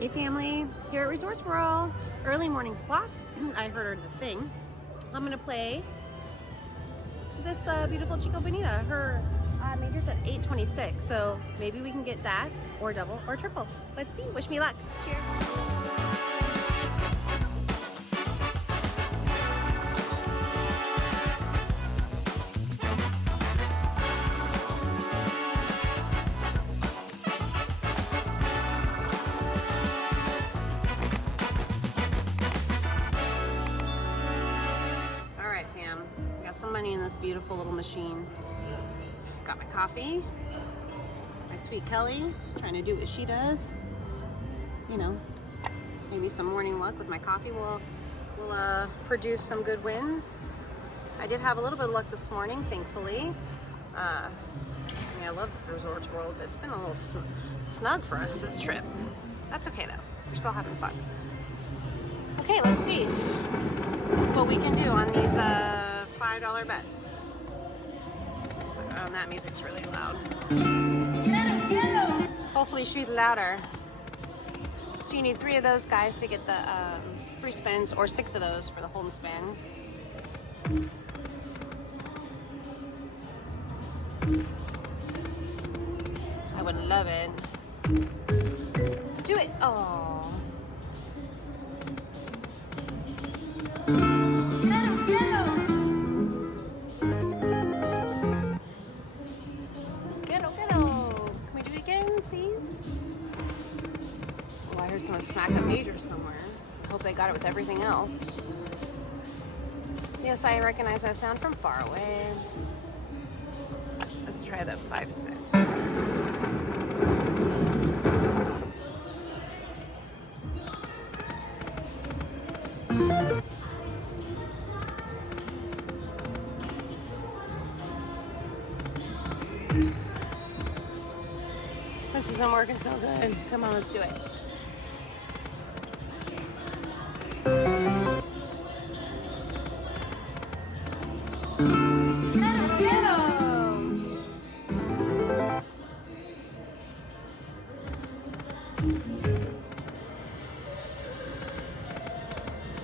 Hey family, here at Resorts World, early morning slots. I heard her the thing. I'm gonna play this beautiful Chica Bonita. Her major's at 826, so maybe we can get that, or double, or triple. Let's see, wish me luck. Cheers. Some money in this beautiful little machine. Got my coffee, my sweet Kelly, trying to do what she does. You know, maybe some morning luck with my coffee will produce some good wins. I did have a little bit of luck this morning, thankfully. I mean, I love Resorts World, but it's been a little snug for us this trip. That's okay though, we're still having fun. Okay, let's see what we can do on these $5 bets. So, that music's really loud. Hopefully she's louder. So you need 3 of those guys to get the free spins, or 6 of those for the hold and spin. I would love it. Do it. Oh. Someone smacked a major somewhere. I hope they got it with everything else. Yes, I recognize that sound from far away. Let's try the 5 cent. This isn't working so good. Come on, let's do it.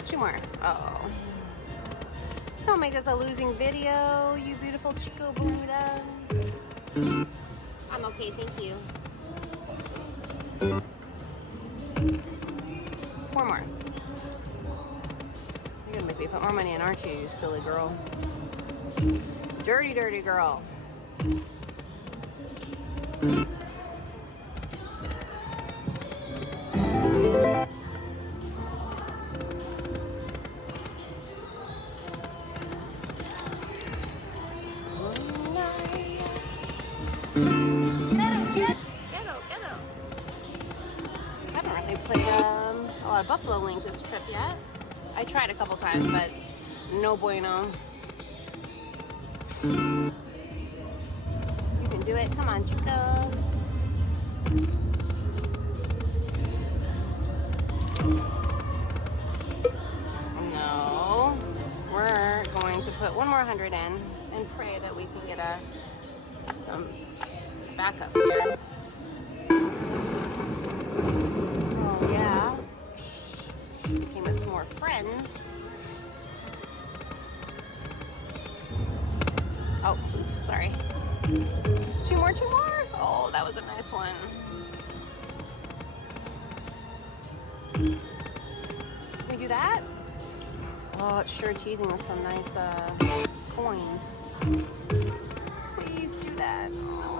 Two more. Oh. Don't make this a losing video, you beautiful Chica Bonita. I'm okay, thank you. 4 more. You're gonna make me put more money in, aren't you, you silly girl? Dirty, dirty girl. A lot of Buffalo Link this trip yet. I tried a couple times, but no bueno. You can do it. Come on, Chica. No. We're going to put 1 more 100 in and pray that we can get some backup here. Oh, yeah. Came with some more friends. Oh, oops, sorry. 2 more. Oh, that was a nice one. Can we do that? Oh, it's sure teasing with some nice coins. Please do that. Oh.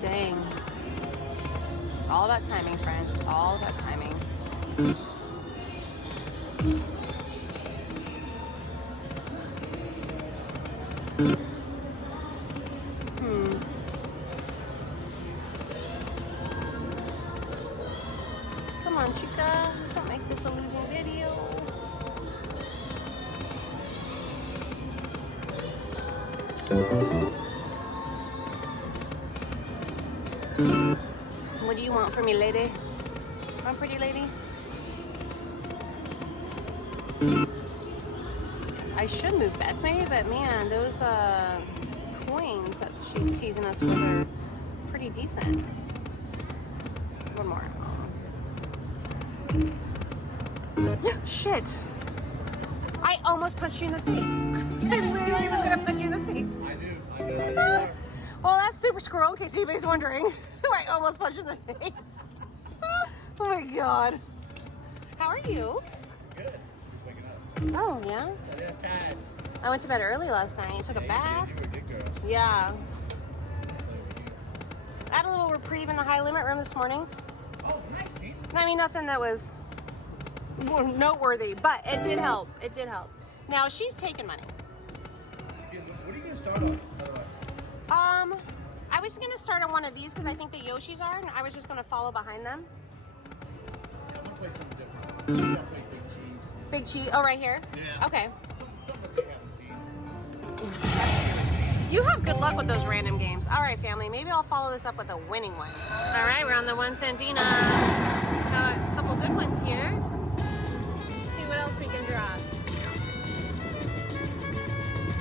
Dang. All about timing, friends. All about timing. Come on, Chica. Don't make this a losing video. What do you want from me, lady? My pretty lady? I should move bets maybe, but man, those coins that she's teasing us with are pretty decent. One more. Shit! I almost punched you in the face. I literally was gonna punch you in the face. I knew. Well, that's Super Squirrel, in case anybody's wondering. I almost punched you in the face. Oh my god. How are you? Good. Just waking up. Oh, yeah? Yeah, tired. I went to bed early last night. Took a bath. You were a good girl. Yeah. I had a little reprieve in the high limit room this morning. Oh, nice, dude. I mean, nothing that was noteworthy, but it did help. It did help. Now, she's taking money. What are you going to start on? I was going to start on one of these because I think the Yoshis are, and I was just going to follow behind them. I'm going to play something different. I'm going to play Big Cheese. Big Cheese? Oh, right here? Yeah. Okay. Something that they haven't seen. You have good luck with those random games. All right, family. Maybe I'll follow this up with a winning one. All right, we're on the 1 centina. Got a couple good ones here. Let's see what else we can draw.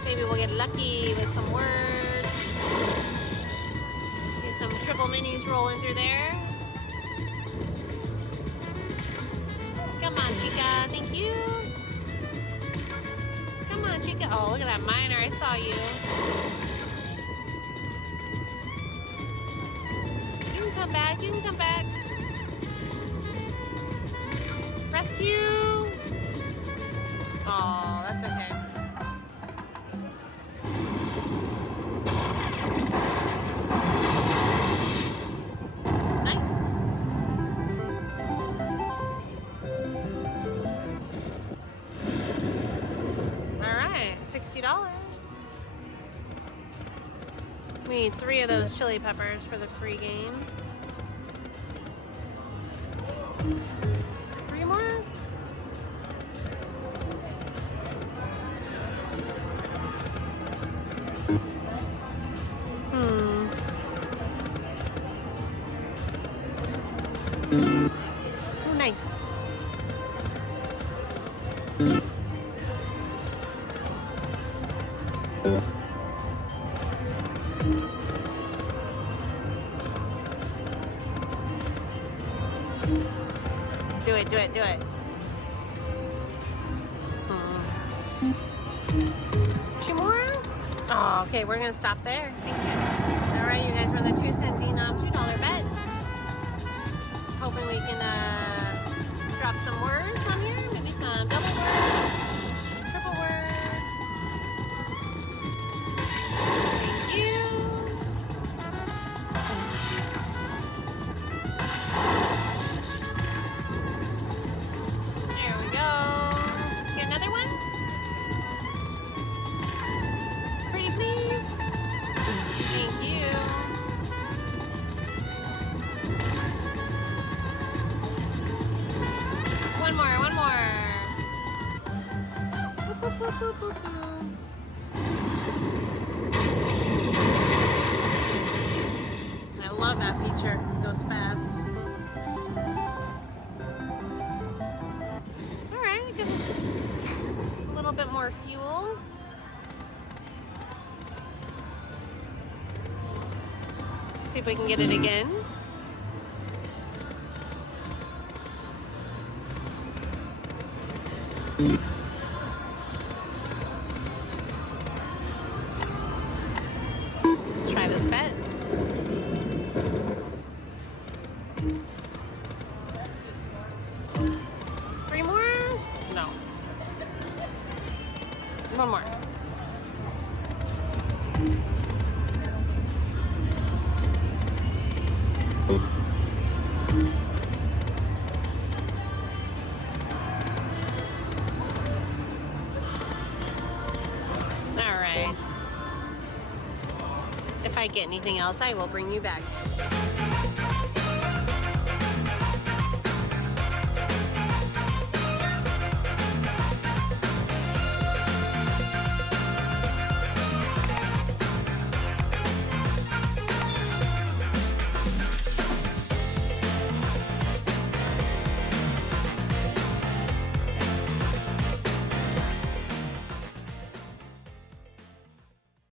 Maybe we'll get lucky with some words. See some triple minis rolling through there. Come on, Chica. Thank you. Come on, Chica. Oh, look at that minor. I saw you. You can come back. You can come back. Rescue. Oh, that's okay. Nice. All right, $60. We need 3 of those chili peppers for the free games. 3 more? Oh, nice. Do it, do it, do it. 2 more? Oh, okay, we're gonna stop there. Thanks, guys. All right, you guys, we're on the 2 cent denom $2 bet. Hoping we can drop some words on here. Maybe some double words, triple words. Thank you. There we go. Get another one? Pretty please. Thank you. One more. Boop, boop, boop, boop, boop, boop. I love that feature. It goes fast. All right, give us a little bit more fuel. See if we can get it again. Try this bet. Three more? No. One more. All right. If I get anything else, I will bring you back.